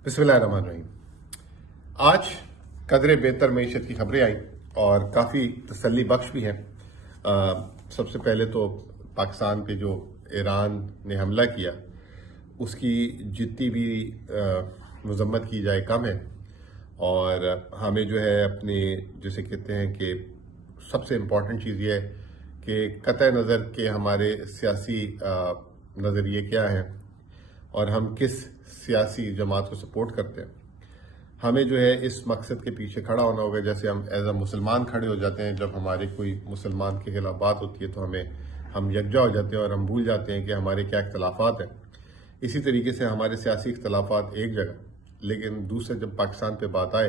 बिस्मिल्लाहिर्रहमानिर्रहीम। आज कदरे बेहतर मईशत की खबरें आई और काफ़ी तसल्ली बख्श भी हैं। सबसे पहले तो पाकिस्तान पे जो ईरान ने हमला किया उसकी जितनी भी मजम्मत की जाए कम है। और हमें जो है अपने जिसे कहते हैं कि सबसे इम्पॉर्टेंट चीज़ ये है कि कतई नज़र के हमारे सियासी नज़रिए क्या हैं और हम किस सियासी जमात को सपोर्ट करते हैं। हमें जो है इस मकसद के पीछे खड़ा होना होगा। जैसे हम एज अ मुसलमान खड़े हो जाते हैं जब हमारे कोई मुसलमान के खिलाफ बात होती है तो हम यकजा हो जाते हैं और हम भूल जाते हैं कि हमारे क्या इख्तलाफात हैं। इसी तरीके से हमारे सियासी इख्तलाफात एक जगह, लेकिन दूसरे जब पाकिस्तान पे बात आए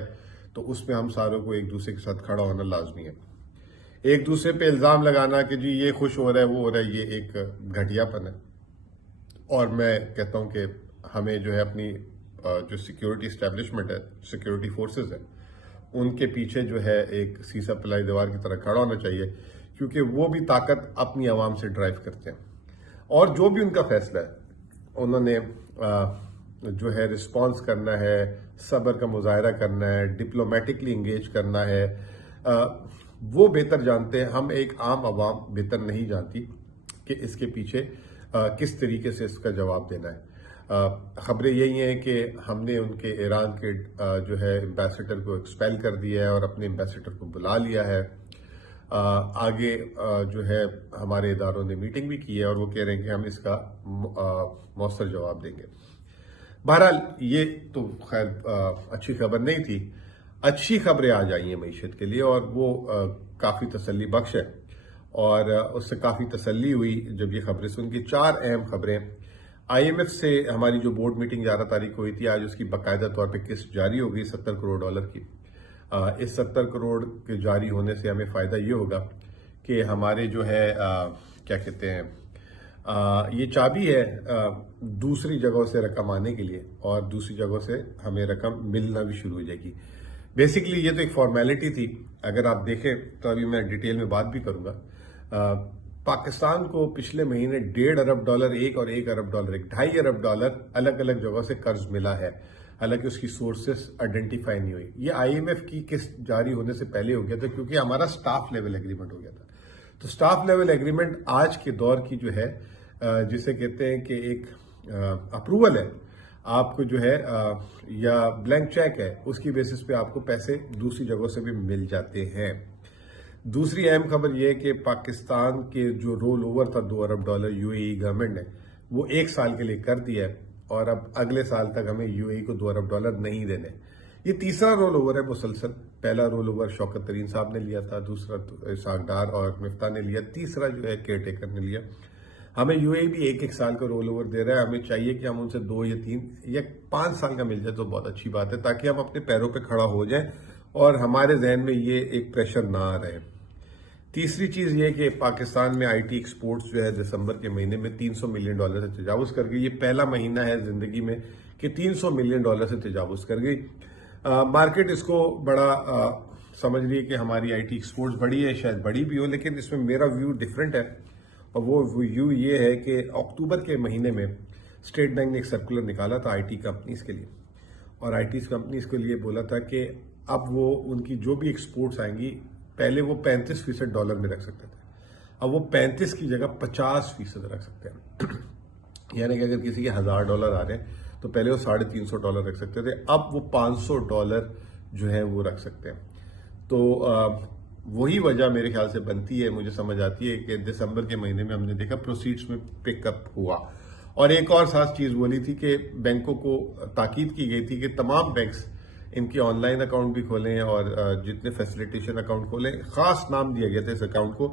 तो उसमें हम सारों को एक दूसरे के साथ खड़ा होना लाजमी है। एक दूसरे पे इल्ज़ाम लगाना कि जी ये खुश हो रहा है वो हो रहा है, ये एक घटियापन है। और मैं कहता हूं कि हमें जो है अपनी जो सिक्योरिटी इस्टेब्लिशमेंट है, सिक्योरिटी फोर्सेस है, उनके पीछे जो है एक सीसा पिलाई दीवार की तरह खड़ा होना चाहिए, क्योंकि वो भी ताकत अपनी आवाम से ड्राइव करते हैं। और जो भी उनका फैसला है उन्होंने जो है रिस्पॉन्स करना है, सब्र का मुजाहरा करना है, डिप्लोमेटिकली इंगेज करना है, वो बेहतर जानते हैं। हम एक आम आवाम बेहतर नहीं जानती कि इसके पीछे किस तरीके से इसका जवाब देना है। खबरें यही हैं कि हमने उनके ईरान के जो है एम्बेसडर को एक्सपेल कर दिया है और अपने एम्बेसडर को बुला लिया है। आगे जो है हमारे इदारों ने मीटिंग भी की है और वो कह रहे हैं कि हम इसका मौसर जवाब देंगे। बहरहाल ये तो खैर अच्छी खबर नहीं थी। अच्छी खबरें आज आई हैं मीशत के लिए और वो काफ़ी तसल्ली बख्श है। और उससे काफ़ी तसल्ली हुई जब ये खबरें सुन के। चार अहम खबरें। IMF से हमारी जो बोर्ड मीटिंग 11 तारीख को हुई थी, आज उसकी बाकायदा तौर पे किस्त जारी हो गई $70 करोड़ की। इस 70 करोड़ के जारी होने से हमें फ़ायदा ये होगा कि हमारे जो है क्या कहते हैं, ये चाबी है दूसरी जगहों से रकम आने के लिए, और दूसरी जगहों से हमें रकम मिलना भी शुरू हो जाएगी। बेसिकली ये तो एक फॉर्मेलिटी थी। अगर आप देखें तो अभी मैं डिटेल में बात भी करूंगा। पाकिस्तान को पिछले महीने $1.5 अरब एक और $1 अरब एक, $2.5 अरब अलग अलग जगहों से कर्ज मिला है। हालांकि उसकी सोर्सेस आइडेंटिफाई नहीं हुई। ये IMF की किस्त जारी होने से पहले हो गया था, क्योंकि हमारा स्टाफ लेवल एग्रीमेंट हो गया था। तो स्टाफ लेवल एग्रीमेंट आज के दौर की जो है जिसे कहते हैं कि एक अप्रूवल है, आपको जो है या ब्लैंक चेक है, उसकी बेसिस पे आपको पैसे दूसरी जगहों से भी मिल जाते हैं। दूसरी अहम खबर यह है कि पाकिस्तान के जो रोल ओवर था $2 अरब UAE गवर्नमेंट ने वो 1 साल के लिए कर दिया है और अब अगले साल तक हमें UAE को $2 अरब नहीं देने। ये तीसरा रोल ओवर है मुसलसल। पहला रोल ओवर शौकत तरीन साहब ने लिया था, दूसरा इसाक डार और मिफ्ता ने लिया, तीसरा जो है केयर टेकर ने लिया। हमें UAE भी 1-1 साल का रोल ओवर दे रहा है। हमें चाहिए कि हम उनसे 2 या 3 या 5 साल का मिल जाए तो बहुत अच्छी बात है, ताकि हम अपने पैरों पे खड़ा हो जाएं और हमारे जहन में ये एक प्रेशर ना रहे। तीसरी चीज ये कि पाकिस्तान में IT एक्सपोर्ट्स जो है दिसंबर के महीने में $300 मिलियन से तजावुज कर गई। ये पहला महीना है जिंदगी में कि $300 मिलियन से तजावुज कर गई। मार्केट इसको बड़ा समझ रही है कि हमारी IT एक्सपोर्ट्स बढ़ी है, शायद बड़ी भी हो, लेकिन इसमें मेरा व्यू डिफरेंट है। और वो व्यू ये है कि अक्टूबर के महीने में स्टेट बैंक ने एक सर्कुलर निकाला था IT कंपनीज के लिए, और IT कंपनीज के लिए बोला था कि अब वो उनकी जो भी एक्सपोर्ट्स आएंगी, पहले वो 35% डॉलर में रख सकते थे, अब वो 35 की जगह 50% रख सकते हैं। यानी कि अगर किसी के $1000 आ रहे हैं तो पहले वो $350 रख सकते थे, अब वो $500 जो है वो रख सकते हैं। तो वही वजह मेरे ख्याल से बनती है, मुझे समझ आती है कि दिसंबर के महीने में हमने देखा प्रोसीड्स में पिकअप हुआ। और एक और खास चीज बोली थी कि बैंकों को ताकीद की गई थी कि तमाम बैंक्स इनके ऑनलाइन अकाउंट भी खोलें और जितने फैसिलिटेशन अकाउंट खोलें। खास नाम दिया गया था इस अकाउंट को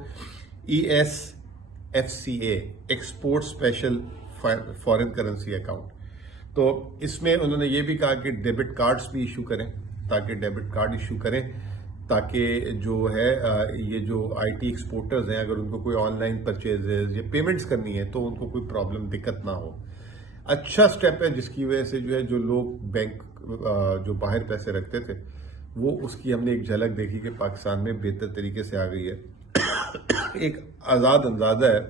ESFCA, export special foreign currency account. तो इसमें उन्होंने ये भी कहा कि डेबिट कार्ड्स भी इशू करें, ताकि डेबिट कार्ड इशू करें ताकि जो है ये जो IT एक्सपोर्टर्स हैं, अगर उनको कोई ऑनलाइन परचेजेज या पेमेंट्स करनी है तो उनको कोई प्रॉब्लम दिक्कत ना हो। अच्छा स्टेप है, जिसकी वजह से जो है जो लोग बैंक जो बाहर पैसे रखते थे वो उसकी हमने एक झलक देखी कि पाकिस्तान में बेहतर तरीके से आ गई है। एक आज़ाद अंदाजा है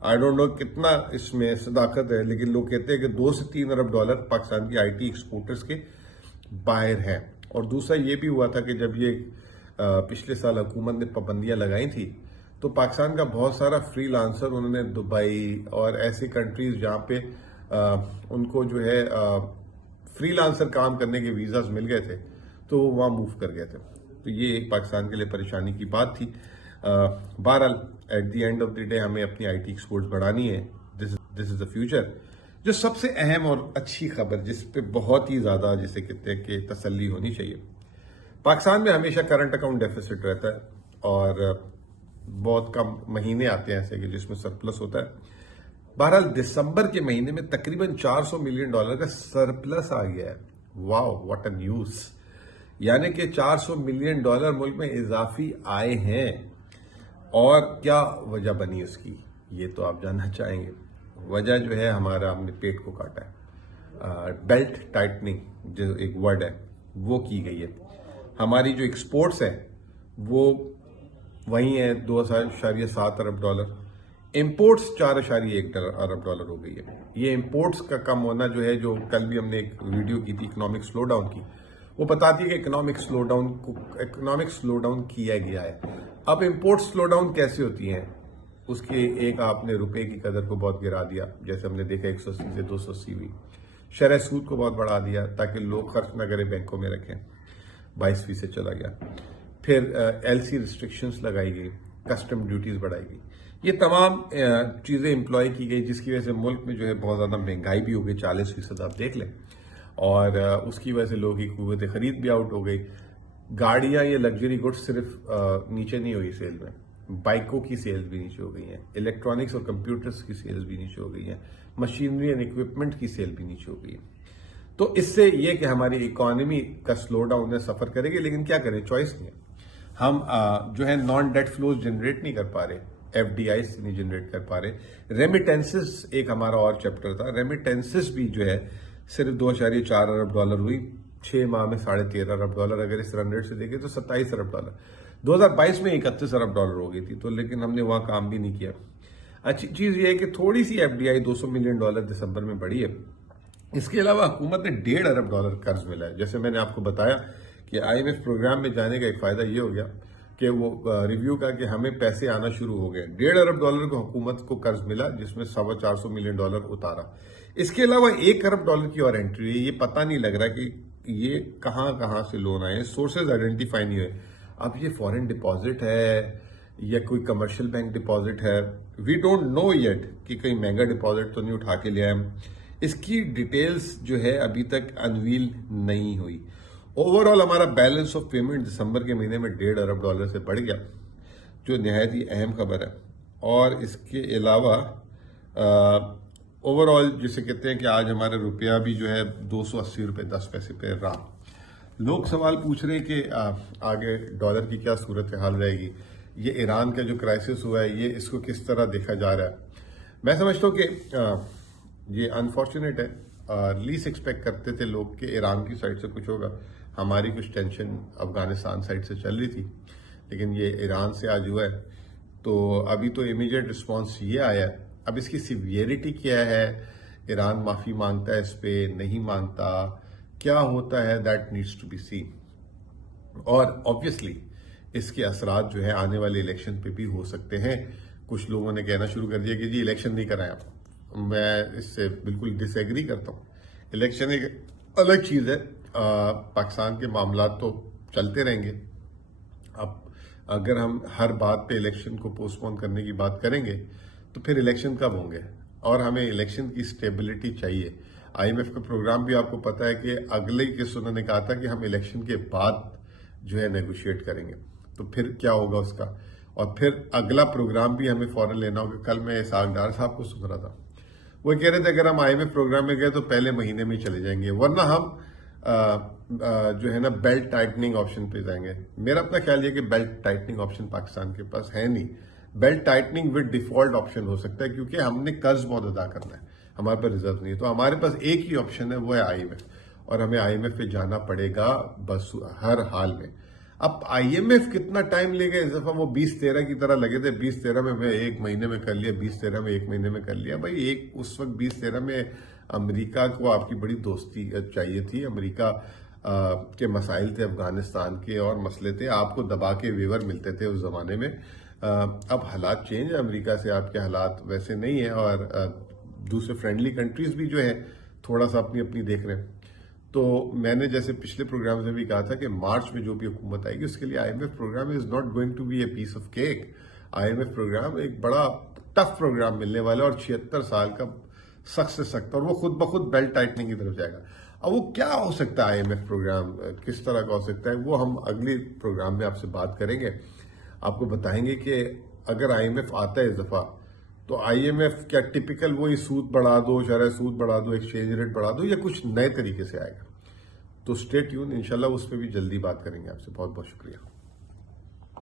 आई डोंट नो कितना इसमें सदाकत है, लेकिन लोग कहते हैं कि 2 से 3 अरब डॉलर पाकिस्तान की आईटी एक्सपोर्टर्स के बाहर हैं। और दूसरा ये भी हुआ था कि जब ये पिछले साल हुकूमत ने पाबंदियां लगाई थी तो पाकिस्तान का बहुत सारा फ्रीलांसर उन्होंने दुबई और ऐसी कंट्रीज जहां पे उनको जो है फ्रीलांसर काम करने के वीजाज मिल गए थे तो वो वहां मूव कर गए थे। तो ये एक पाकिस्तान के लिए परेशानी की बात थी। बहरहाल at the end of the day हमें अपनी आईटी एक्सपोर्ट्स बढ़ानी है। This is the future. जो सबसे अहम और अच्छी खबर जिस पे बहुत ही ज्यादा जिसे कहते हैं कि तसल्ली होनी चाहिए, पाकिस्तान में हमेशा करंट अकाउंट डेफिसिट रहता है और बहुत कम महीने आते हैं ऐसे कि जिसमें सरप्लस होता है। बहरहाल दिसंबर के महीने में तकरीबन $400 मिलियन का सरप्लस आ गया है। Wow, what a news. यानी कि $400 मिलियन मुल्क में इजाफी आए हैं। और क्या वजह बनी उसकी, ये तो आप जानना चाहेंगे। वजह जो है हमारा हमने पेट को काटा है। बेल्ट टाइटनिंग जो एक वर्ड है वो की गई है। हमारी जो एक्सपोर्ट्स है वो वही है 2.7 अरब डॉलर। इंपोर्ट्स 4.1 अरब डॉलर हो गई है। ये इंपोर्ट्स का कम होना जो है, जो कल भी हमने एक वीडियो की थी इकोनॉमिक स्लो डाउन की, वो बताती है कि इकोनॉमिक स्लो डाउन किया गया है। अब इंपोर्ट स्लो डाउन कैसे होती हैं, उसके एक आपने रुपए की कदर को बहुत गिरा दिया, जैसे हमने देखा 180 से 280 हुई। शरह सूद को बहुत बढ़ा दिया ताकि लोग खर्च न करें, बैंकों में रखें, 22% चला गया। फिर एलसी रिस्ट्रिक्शंस लगाई गई, कस्टम ड्यूटीज बढ़ाई गई। ये तमाम चीजें एम्प्लॉय की गई जिसकी वजह से मुल्क में जो है बहुत ज्यादा महंगाई भी हो गई, 40% आप देख लें। और उसकी वजह से लोगों की कुव्वत खरीद भी आउट हो गई। गाड़ियां, ये लग्जरी गुड्स सिर्फ नीचे नहीं हुई सेल में, बाइकों की सेल्स भी नीचे हो गई हैं, इलेक्ट्रॉनिक्स और कंप्यूटर्स की सेल्स भी नीचे हो गई हैं, मशीनरी एंड इक्विपमेंट की सेल भी नीचे हो गई है। तो इससे ये कि हमारी इकोनॉमी का स्लो डाउन है, सफर करेगी, लेकिन क्या करें, चॉइस नहीं है। हम जो है नॉन डेट फ्लोज जनरेट नहीं कर पा रहे, एफडीआई नहीं जनरेट कर पा रहे। रेमिटेंसेस एक हमारा और चैप्टर था, रेमिटेंसेस भी जो है सिर्फ 2.4 अरब डॉलर हुई 6 माह में, 13.5 अरब डॉलर। अगर इस रन रेट से देखें तो 27 अरब डॉलर। 2022 में 31 अरब डॉलर हो गई थी, तो लेकिन हमने वहां काम भी नहीं किया। अच्छी चीज ये है कि थोड़ी सी एफडीआई $200 मिलियन दिसंबर में बढ़ी है। इसके अलावा हुकूमत ने $1.5 अरब कर्ज मिला है। जैसे मैंने आपको बताया कि आईएमएफ प्रोग्राम में जाने का एक फायदा ये हो गया कि वो रिव्यू का कि हमें पैसे आना शुरू हो गए। $1.5 अरब को हुकूमत को कर्ज मिला, जिसमें $450 मिलियन उतारा। इसके अलावा $1 अरब की और एंट्री है। ये पता नहीं लग रहा कि ये कहां से लोन आए, सोर्सेज आइडेंटिफाई नहीं हुए। अब ये फॉरेन डिपॉजिट है या कोई कमर्शियल बैंक डिपॉजिट है, वी डोंट नो येट कि कहीं महंगा डिपॉजिट तो नहीं उठा के लिया है। इसकी डिटेल्स जो है अभी तक अनवील नहीं हुई। ओवरऑल हमारा बैलेंस ऑफ पेमेंट दिसंबर के महीने में $1.5 अरब से बढ़ गया, जो निहायत ही अहम खबर है। और इसके अलावा ओवरऑल जिसे कहते हैं कि आज हमारा रुपया भी जो है 280 रुपये 10 पैसे पे रहा। लोग सवाल पूछ रहे हैं कि आगे डॉलर की क्या सूरत हाल रहेगी, ये ईरान का जो क्राइसिस हुआ है ये इसको किस तरह देखा जा रहा है। मैं समझता हूँ कि ये अनफॉर्चुनेट है। लीस्ट एक्सपेक्ट करते थे लोग कि ईरान की साइड से कुछ होगा। हमारी कुछ टेंशन अफगानिस्तान साइड से चल रही थी, लेकिन ये ईरान से आज हुआ है। तो अभी तो इमीडिएट रिस्पॉन्स ये आया है। अब इसकी सीवियरिटी क्या है, ईरान माफी मांगता है, इस पे नहीं मांगता, क्या होता है, that needs to be seen. और ऑब्वियसली इसके असरात जो है आने वाले इलेक्शन पे भी हो सकते हैं। कुछ लोगों ने कहना शुरू कर दिया कि जी इलेक्शन नहीं कराएं आप। मैं इससे बिल्कुल डिसएग्री करता हूँ। इलेक्शन एक अलग चीज है, पाकिस्तान के मामला तो चलते रहेंगे। अब अगर हम हर बात पे इलेक्शन को पोस्टपोन करने की बात करेंगे तो फिर इलेक्शन कब होंगे, और हमें इलेक्शन की स्टेबिलिटी चाहिए। आईएमएफ का प्रोग्राम भी आपको पता है कि अगले किस्त उन्होंने कहा था कि हम इलेक्शन के बाद जो है नेगोशिएट करेंगे। तो फिर क्या होगा उसका, और फिर अगला प्रोग्राम भी हमें फौरन लेना होगा। कल मैं इसाक डार साहब को सुन रहा था, वो कह रहे थे अगर हम आईएमएफ प्रोग्राम में गए तो पहले महीने में चले जाएंगे, वरना हम जो है ना बेल्ट टाइटनिंग ऑप्शन पे जाएंगे। मेरा अपना ख्याल ये कि बेल्ट टाइटनिंग ऑप्शन पाकिस्तान के पास है नहीं। Belt tightening with default option हो सकता है, क्योंकि हमने कर्ज बहुत अदा करना है, हमारे पास रिजर्व नहीं है। तो हमारे पास एक ही ऑप्शन है, वो है आईएमएफ, और हमें आईएमएफ पे जाना पड़ेगा बस हर हाल में। अब आईएमएफ कितना टाइम लेगा इस दफा, वो 2013 की तरह लगे थे, 2013 में मैं 1 महीने में कर लिया, 2013 में 1 महीने में कर लिया। भाई एक उस वक्त 2013 में अमेरिका को आपकी बड़ी दोस्ती चाहिए थी, अमेरिका के मसाइल थे अफगानिस्तान के और मसले थे, आपको दबा के वेवर मिलते थे उस जमाने में। अब हालात चेंज है, अमेरिका से आपके हालात वैसे नहीं है और दूसरे फ्रेंडली कंट्रीज भी जो है थोड़ा सा अपनी अपनी देख रहे हैं। तो मैंने जैसे पिछले प्रोग्राम में भी कहा था कि मार्च में जो भी हुकूमत आएगी उसके लिए IMF programme is not going to be a piece of cake. IMF programme एक बड़ा टफ प्रोग्राम मिलने वाला है और 76 साल का सख्त से सख्त, और वो खुद ब खुद बेल्ट टाइटनिंग की तरफ जाएगा। अब वो क्या हो सकता है आईएमएफ प्रोग्राम, किस तरह का हो सकता है, वो हम अगले प्रोग्राम में आपसे बात करेंगे। आपको बताएंगे कि अगर आईएमएफ आता है इस दफा तो आईएमएफ क्या टिपिकल वही सूद बढ़ा दो, शरह सूद बढ़ा दो, एक्सचेंज रेट बढ़ा दो, या कुछ नए तरीके से आएगा। तो स्टे ट्यून, इंशाल्लाह उस पर भी जल्दी बात करेंगे आपसे। बहुत बहुत शुक्रिया।